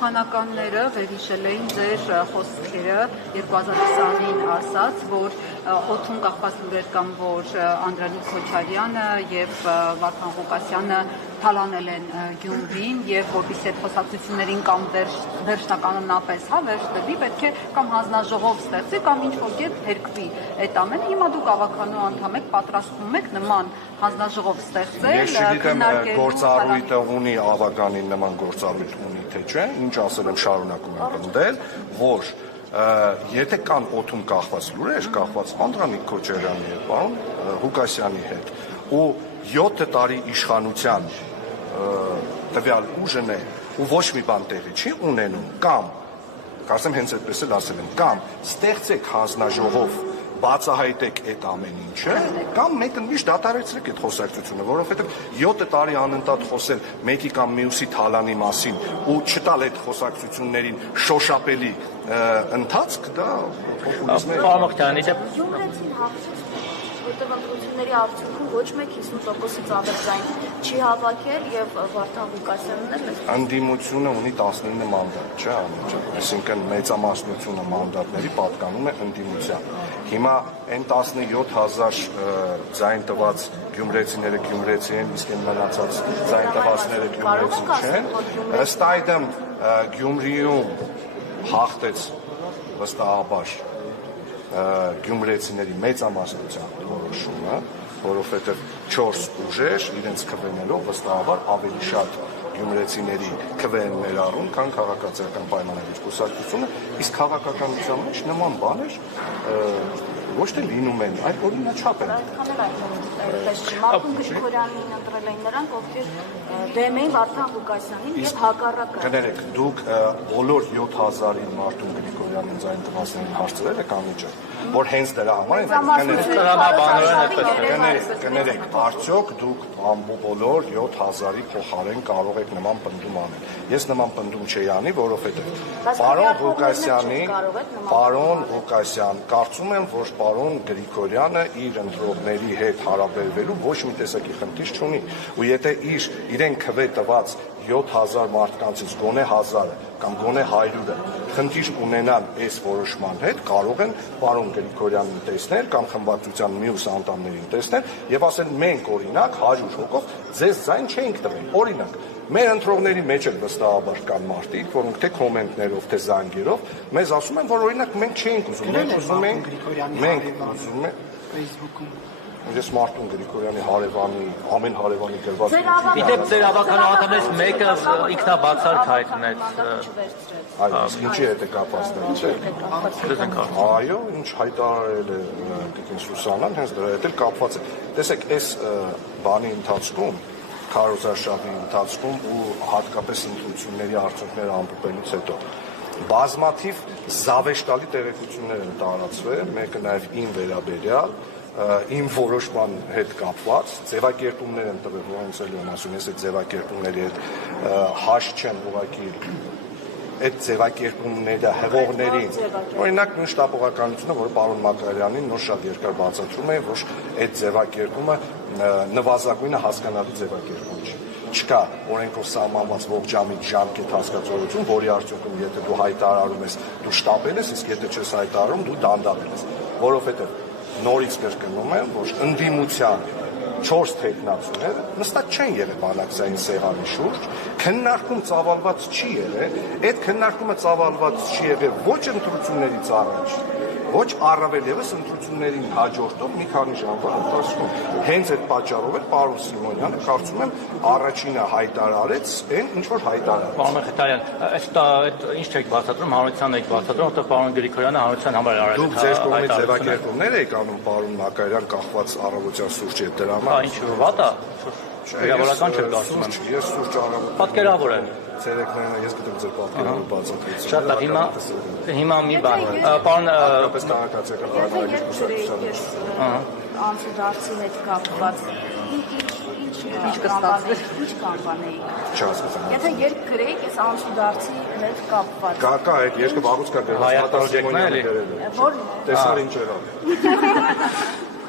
իշխանականները վերհիշել էին ձեր խոսքերը 2020-ին ասաց, որ օդում կախված լուրեր կան, որ Անդրանիկ Քոչարյանը եւ Վարդան Ղուկասյանը թալանել են Գյումրին եւ որպեսզի այդ խոսակցություններին կամ վերջնականոնապես վերջ դրվի, պետք է կամ հանձնաժողով ստեղծի կամ ինչ-որ կերպ հերկվի այդ ամենը։ Հիմա դուք ավականու անդամ եք, պատրաստվում եք նման հանձնաժողով ստեղծել։ Ես չգիտեմ գործառույթը ունի ավականին նման գործառույթ ունի թե չէ, ինչ ասել եմ շարունակում եմ պնդել, որ եթե կան օդում կախված լուրեր, կախված Անդրանիկ Քոչարյանի հետ, պարոն Ղուկասյանի հետ, ու 7 տարի իշխանության տվյալ ուժն է ու ոչ մի բան տեղի չի ունենում, կամ կարծեմ հենց այդպես էլ ասել եմ, կամ ստեղծեք հանձնաժողով, բացահայտեք այդ ամեն ինչը, կամ մեկընդմիշտ դադարեցրեք այդ խոսակցությունը, որովհետև 7 տարի անընդհատ խոսել մեկի կամ մյուսի թալանի մասին ու չտալ այդ խոսակցություններին շոշափելի ընթացք, դա որտեղ ընտրությունների արդյունքում ոչ մեկ 50%-ից ավել ձայն չի հավաքել եւ Վարդան Ղուկասյանն էլ ընդդիմությունը ունի 19 մանդատ, չէ՞, այսինքն մեծամասնությունը մանդատների պատկանում է ընդդիմության։ Հիմա այն 17,000 ձայն տված գյումրեցիները գյումրեցի են, իսկ այն մնացած ձայն տվածները գյումրեցի չեն։ Ըստ այդմ Գյումրիում հաղթեց վստահաբար գյումրեցիների մեծամասնության որոշումը, որովհետև 4 ուժեր իրենց քվենելով վստահաբար ավելի շատ գյումրեցիների քվեն ներառում, քան քաղաքացիական պայմանների կուսակցությունը, իսկ քաղաքականության մեջ նման բաներ ոչ թե լինում են, այլ օրինաչափ են։ Մարտուն Գրիգորյանին ընտրել էին նրանք, ովքեր դեմ էին Վարդան Ղուկասյանին եւ հակառակը։ Կներեք, դուք բոլոր 7000-ին Մարտուն Գրիգորյանին ձայն տվածներին հարցրել եք անիջը, որ հենց դրա համար կներեք, արդյոք դուք բոլոր 7000-ի փոխարեն կարող եք նման պնդում անել։ Ես նման պնդում չի անի, որովհետև պարոն Ղուկասյան, կարծում եմ, որ պարոն Գրիգորյանը իր ընտրողների հետ հարաբերվելու ոչ մի տեսակի խնդիր չունի, ու եթե իրեն քվե տված 7000 մարդկանցից գոնե 1000-ը կամ գոնե 100-ը խնդիր ունենան այս որոշման հետ, կարող են պարոն Գրիգորյանին տեսնել կամ խմբակցության մյուս անդամներին տեսնել եւ ասել մենք օրինակ 100 հոգով ձեզ ձայն չենք տվել, օրինակ մեր ընտրողների մեջ էլ վստահաբար կան մարդիկ, որոնք թե կոմենտներով, թե զանգերով մեզ ասում են, որ օրինակ մենք չենք ուզում, մենք ուզում ենք Facebook-ում Ես Մարտուն Գրիգորյանի հարևանի, ամեն հարևանի գրված Իդեպ ձեր ավականու անդամներից մեկը ինքնաբացարկ հայտնեց Այո, ինչի հետ է կապված դա, Այո, ինչ հայտարարել է Տիկին Սուսանան, հենց դրա հետ էլ կապված է Տեսեք, այս բանի ընթացքում քարոզարշավի ընթացքում ու հատկապես ընտրությունների արդյունքները ամփոփելուց հետո բազմաթիվ զավեշտալի տեղեկություններ են տարածվել, մեկը նաև իմ վերաբերյալ իմ որոշման հետ կապված ձևակերպումներ են տվել, որոնց էլ եմ ասում, ես այդ ձևակերպումների հետ հաշ չեմ ուղղակի այդ ձևակերպումները հղողներին, օրինակ նույն շտապողականությունը, որը պարոն Մակարյանին նոր շատ երկար բացատրում է, որ այդ ձևակերպումը նվազագույնը հասկանալի ձևակերպում չի։ Չկա օրենքով սահմանված ողջամիտ ժամկետ հասկացողություն, որի արդյունքում եթե դու հայտարարում ես, դու շտապել ես, իսկ եթե չես հայտարարում, դու դանդաղել ես, որովհետև նորից կրկնում եմ, որ ընդդիմության 4 թեկնածուները նստած չեն եղել բանակցային սեղանի շուրջ, քննարկում ծավալված չի եղել, այդ քննարկումը ծավալված չի եղել ոչ ընտրություններից առաջ, ոչ առավել ևս ընտրություններին հաջորդող մի քանի ժամվա ընթացքում։ Հենց այդ պատճառով էլ պարոն Սիմոնյանը կարծում եմ առաջինը հայտարարեց այն, ինչ որ հայտարարեց։ Պարոն Մխիթարյան, այդ ինչ չեք բացատրում, հանրության եք բացատրում, որտեղ պարոն Գրիգորյանը հանրության համար արել է։ Դուք ձեր կողմից ձևակերպումներ եք անում պարոն Մակարյան կախված առավոտյան սուրճ եւ դրա համար։ Ինչ վատ է։ Վիրավորական չէ կարծում եմ։ Ես սուրճ առավոտ։ Պատկերավոր է։ Ցերեկներն ես գտնում ձեր պատկերավոր բացատրություն։ Շատ լավ, հիմա մի բան։ Պարոն ապես քաղաքացիական պայմանների կուսակցության անցուդարձի հետ կապված ինչ կանվանեիք։ Չհասկացա։ Եթե երկ գրեիք, այս անցուդարձի հետ կապված։ Կա այդ երկը վաղուց կա դեռ հայ պրոջեկտն է էլի։ Որ տեսար ինչ եղավ։